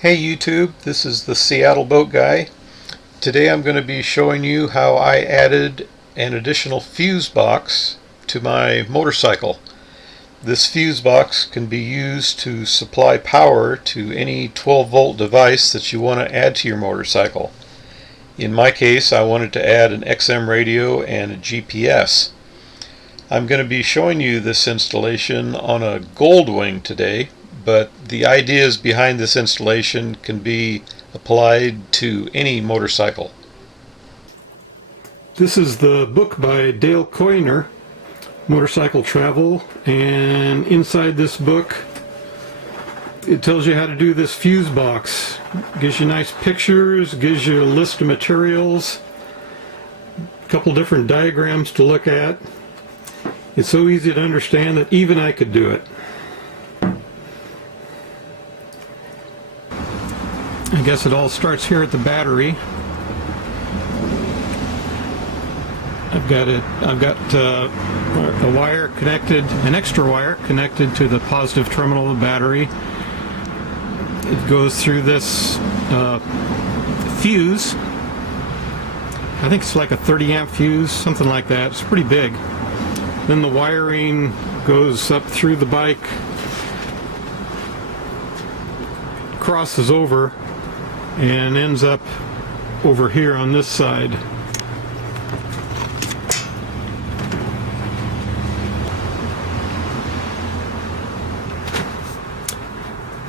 Hey YouTube, this is the Seattle Boat Guy. Today I'm going to be showing you how I added an additional fuse box to my motorcycle. This fuse box can be used to supply power to any 12 volt device that you want to add to your motorcycle. In my case, I wanted to add an XM radio and a GPS. I'm going to be showing you this installation on a Goldwing today, but the ideas behind this installation can be applied to any motorcycle. This is the book by Dale Coyner, Motorcycle Travel, and inside this book it tells you how to do this fuse box. Gives you nice pictures, gives you a list of materials, a couple different diagrams to look at. It's so easy to understand that even I could do it. I guess it all starts here at the battery. I've got a wire connected, an extra wire connected to the positive terminal of the battery. It goes through this fuse. I think it's like a 30 amp fuse, something like that. It's pretty big. Then the wiring goes up through the bike, crosses over, and ends up over here on this side.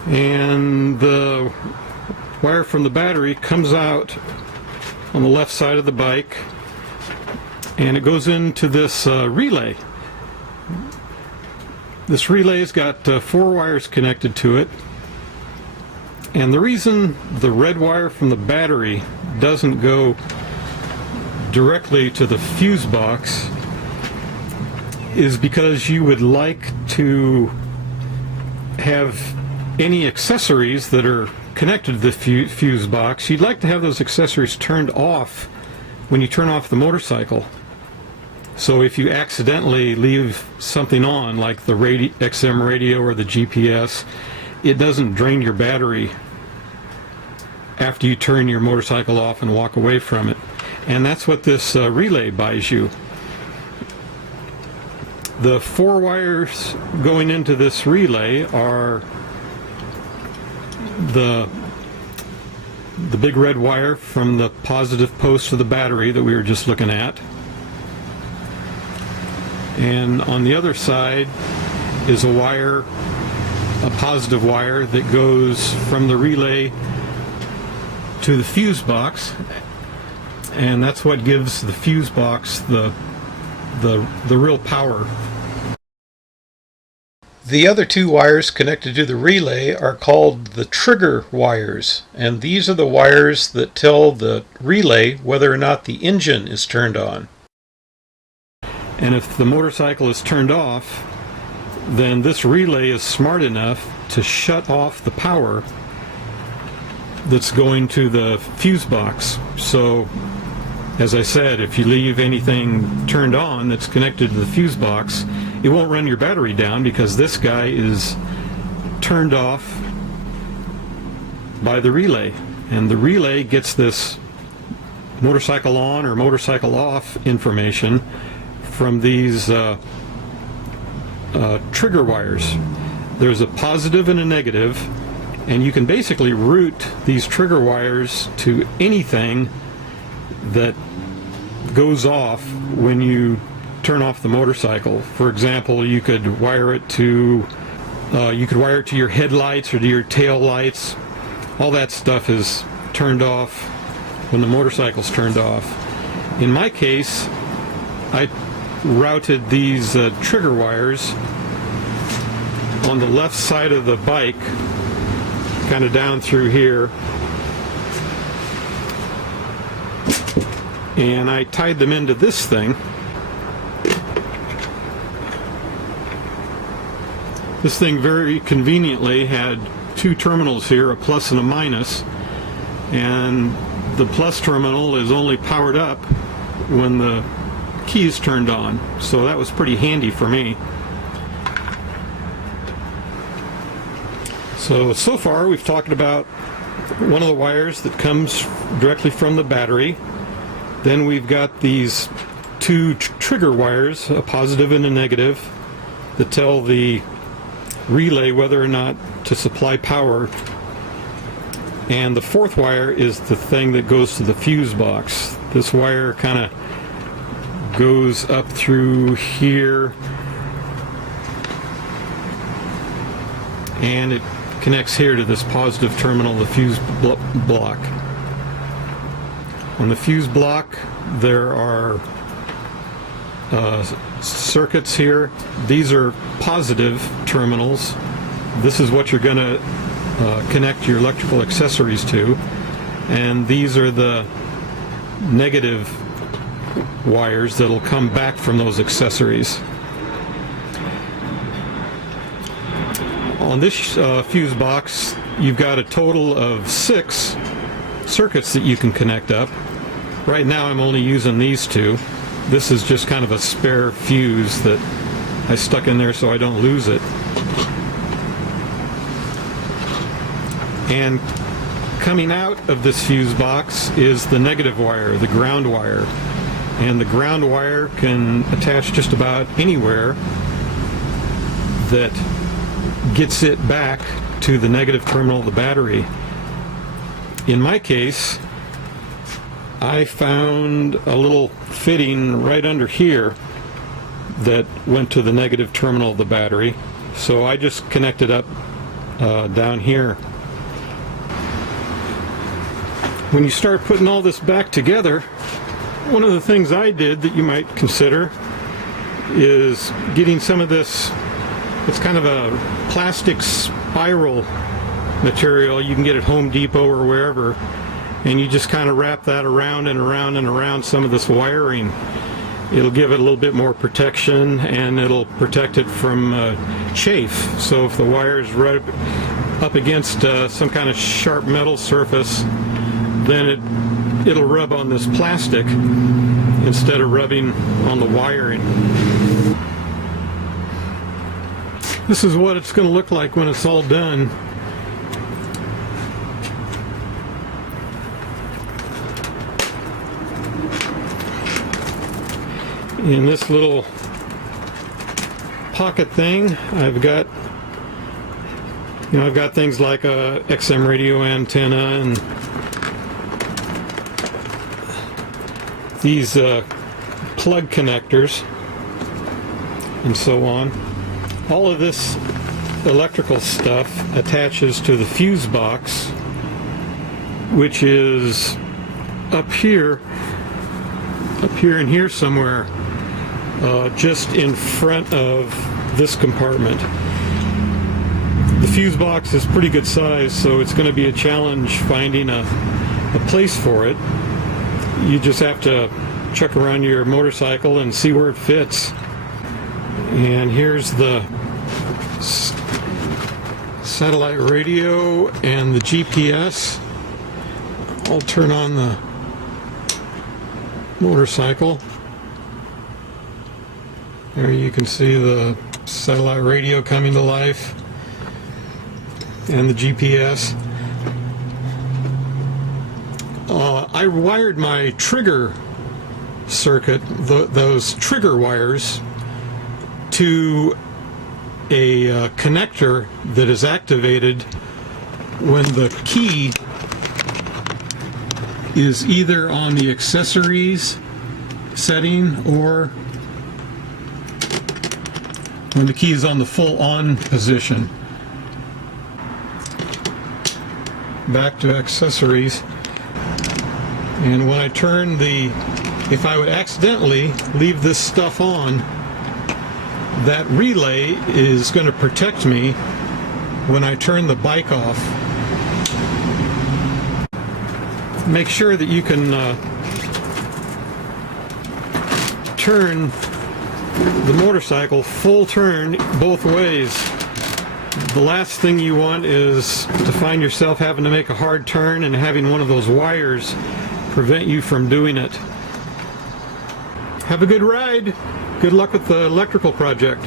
And the wire from the battery comes out on the left side of the bike, and it goes into this relay. This relay's got 4 wires connected to it. And the reason the red wire from the battery doesn't go directly to the fuse box is because you would like to have any accessories that are connected to the fuse box, you'd like to have those accessories turned off when you turn off the motorcycle. So if you accidentally leave something on, like the XM radio or the GPS, it doesn't drain your battery after you turn your motorcycle off and walk away from it. And that's what this relay buys you. The 4 wires going into this relay are the big red wire from the positive post of the battery that we were just looking at. And on the other side is a wire, a positive wire that goes from the relay to the fuse box, and that's what gives the fuse box the real power. The other 2 wires connected to the relay are called the trigger wires, and these are the wires that tell the relay whether or not the engine is turned on. And if the motorcycle is turned off, then this relay is smart enough to shut off the power that's going to the fuse box. So, as I said, if you leave anything turned on that's connected to the fuse box, it won't run your battery down because this guy is turned off by the relay. And the relay gets this motorcycle on or motorcycle off information from these trigger wires. There's a positive and a negative, and you can basically route these trigger wires to anything that goes off when you turn off the motorcycle. For example, you could wire it to your headlights or to your tail lights. All that stuff is turned off when the motorcycle's turned off. In my case, I routed these trigger wires on the left side of the bike, kind of down through here, and I tied them into this thing. This thing very conveniently had 2 terminals here, a plus and a minus, and the plus terminal is only powered up when the key is turned on, so that was pretty handy for me. So far we've talked about one of the wires that comes directly from the battery. Then we've got these two trigger wires, a positive and a negative, that tell the relay whether or not to supply power. And the fourth wire is the thing that goes to the fuse box. This wire kind of goes up through here, and it connects here to this positive terminal, the fuse block. On the fuse block there are circuits here. These are positive terminals. This is what you're going to connect your electrical accessories to, and these are the negative wires that'll come back from those accessories. On this fuse box you've got a total of 6 circuits that you can connect up. Right now I'm only using these 2. This is just kind of a spare fuse that I stuck in there so I don't lose it. And coming out of this fuse box is the negative wire, the ground wire. And the ground wire can attach just about anywhere that gets it back to the negative terminal of the battery. In my case, I found a little fitting right under here that went to the negative terminal of the battery, so I just connected up down here. When you start putting all this back together, one of the things I did that you might consider is getting some of this, it's kind of a plastic spiral material you can get at Home Depot or wherever, and you just kind of wrap that around and around and around some of this wiring. It'll give it a little bit more protection, and it'll protect it from chafe. So if the wire is right up against some kind of sharp metal surface, then it'll rub on this plastic instead of rubbing on the wiring. This is what it's going to look like when it's all done. In this little pocket thing, I've got things like a XM radio antenna and these plug connectors and so on. All of this electrical stuff attaches to the fuse box, which is up here and here somewhere, just in front of this compartment. The fuse box is pretty good size, so it's going to be a challenge finding a place for it. You just have to check around your motorcycle and see where it fits. And here's the satellite radio and the GPS. I'll turn on the motorcycle. There you can see the satellite radio coming to life and the GPS. I wired my trigger circuit, those trigger wires, to a connector that is activated when the key is either on the accessories setting or when the key is on the full on position. Back to accessories, and when I turn if I would accidentally leave this stuff on, that relay is going to protect me when I turn the bike off. Make sure that you can turn the motorcycle full turn both ways. The last thing you want is to find yourself having to make a hard turn and having one of those wires prevent you from doing it. Have a good ride. Good luck with the electrical project.